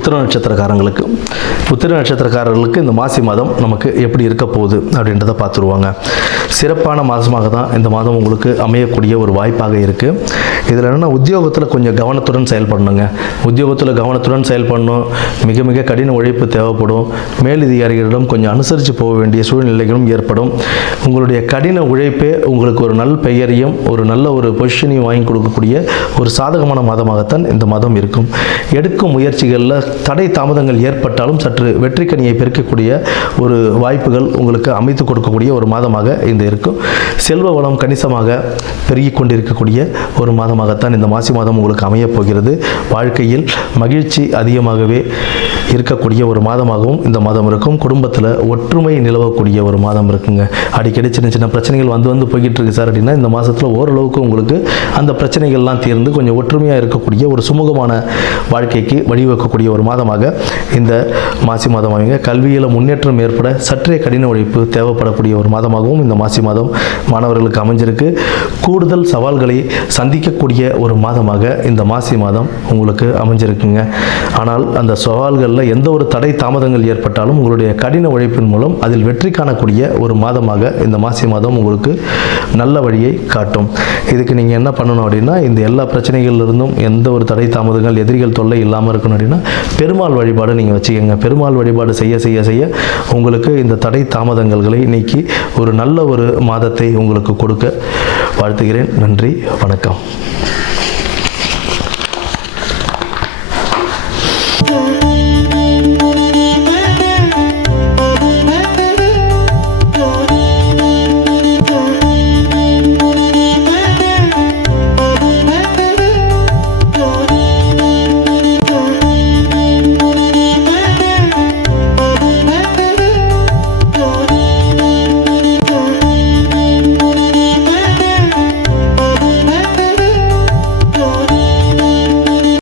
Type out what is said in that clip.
உத்திர நட்சத்திரக்காரங்களுக்கு. உத்திர நட்சத்திரக்காரர்களுக்கு இந்த மாசி மாதம் நமக்கு எப்படி இருக்க போகுது அப்படின்றத பார்த்துருவாங்க. சிறப்பான மாதமாக தான் இந்த மாதம் உங்களுக்கு அமையக்கூடிய ஒரு வாய்ப்பாக இருக்குது இதில் என்னென்னா உத்தியோகத்தில் கொஞ்சம் கவனத்துடன் செயல்படணுங்க. உத்தியோகத்தில் கவனத்துடன் செயல்படணும். மிக மிக கடின உழைப்பு தேவைப்படும். மேலதிகாரிகளிடம் கொஞ்சம் அனுசரித்து போக வேண்டிய சூழ்நிலைகளும் ஏற்படும். உங்களுடைய கடின உழைப்பே உங்களுக்கு ஒரு நல் பெயரையும் ஒரு நல்ல ஒரு பொசிஷனையும் வாங்கி கொடுக்கக்கூடிய ஒரு சாதகமான மாதமாகத்தான் இந்த மாதம் இருக்கும். எடுக்கும் முயற்சிகளில் தடை தாமதங்கள் ஏற்பட்டாலும் சற்று வெற்றிக்கனியை பெருக்கக்கூடிய ஒரு வாய்ப்புகள் உங்களுக்கு அமைத்து கொடுக்கக்கூடிய ஒரு மாதமாக இந்த இருக்கும். செல்வ வளம் கணிசமாக பெருகி கொண்டிருக்கக்கூடிய ஒரு மாதமாகத்தான் இந்த மாசி மாதம் உங்களுக்கு அமையப் போகிறது. வாழ்க்கையில் மகிழ்ச்சி அதிகமாகவே இருக்கக்கூடிய ஒரு மாதமாகவும் இந்த மாதம் இருக்கும். குடும்பத்தில் ஒற்றுமை நிலவக்கூடிய ஒரு மாதம் இருக்குங்க. அடிக்கடி சின்ன சின்ன பிரச்சனைகள் வந்து வந்து போய்கிட்டு இருக்கு சார் அப்படின்னா இந்த மாதத்தில் ஓரளவுக்கு உங்களுக்கு அந்த பிரச்சனைகள்லாம் தீர்ந்து கொஞ்சம் ஒற்றுமையாக இருக்கக்கூடிய ஒரு சுமூகமான வாழ்க்கைக்கு வழிவகுக்கக்கூடிய ஒரு மாதமாக இந்த மாசி மாதம் அமைங்க கல்வியில் முன்னேற்றம் ஏற்பட சற்றே கடின உழைப்பு தேவைப்படக்கூடிய ஒரு மாதமாகவும் இந்த மாசி மாதம் மாணவர்களுக்கு அமைஞ்சிருக்கு. கூடுதல் சவால்களை சந்திக்கக்கூடிய ஒரு மாதமாக இந்த மாசி மாதம் உங்களுக்கு அமைஞ்சிருக்குங்க. ஆனால் அந்த சவால்களில் எந்த ஒரு தடை தாமதங்கள் ஏற்பட்டாலும் உங்களுடைய கடின உழைப்பின் மூலம் அதில் வெற்றி காணக்கூடிய ஒரு மாதமாக இந்த மாசி மாதம் உங்களுக்கு நல்ல வழியை காட்டும். இதுக்கு நீங்கள் என்ன பண்ணணும் அப்படின்னா இந்த எல்லா பிரச்சனைகள்லேருந்தும் எந்த ஒரு தடை தாமதங்கள் எதிரிகள் தொல்லை இல்லாமல் இருக்கணும் அப்படின்னா பெருமாள் வழிபாடு நீங்கள் வச்சுக்கோங்க. பெருமாள் வழிபாடு செய்ய செய்ய செய்ய உங்களுக்கு இந்த தடை தாமதங்களை நீக்கி ஒரு நல்ல ஒரு மாதத்தை உங்களுக்கு கொடுக்க வாழ்த்துகிறேன். நன்றி வணக்கம்.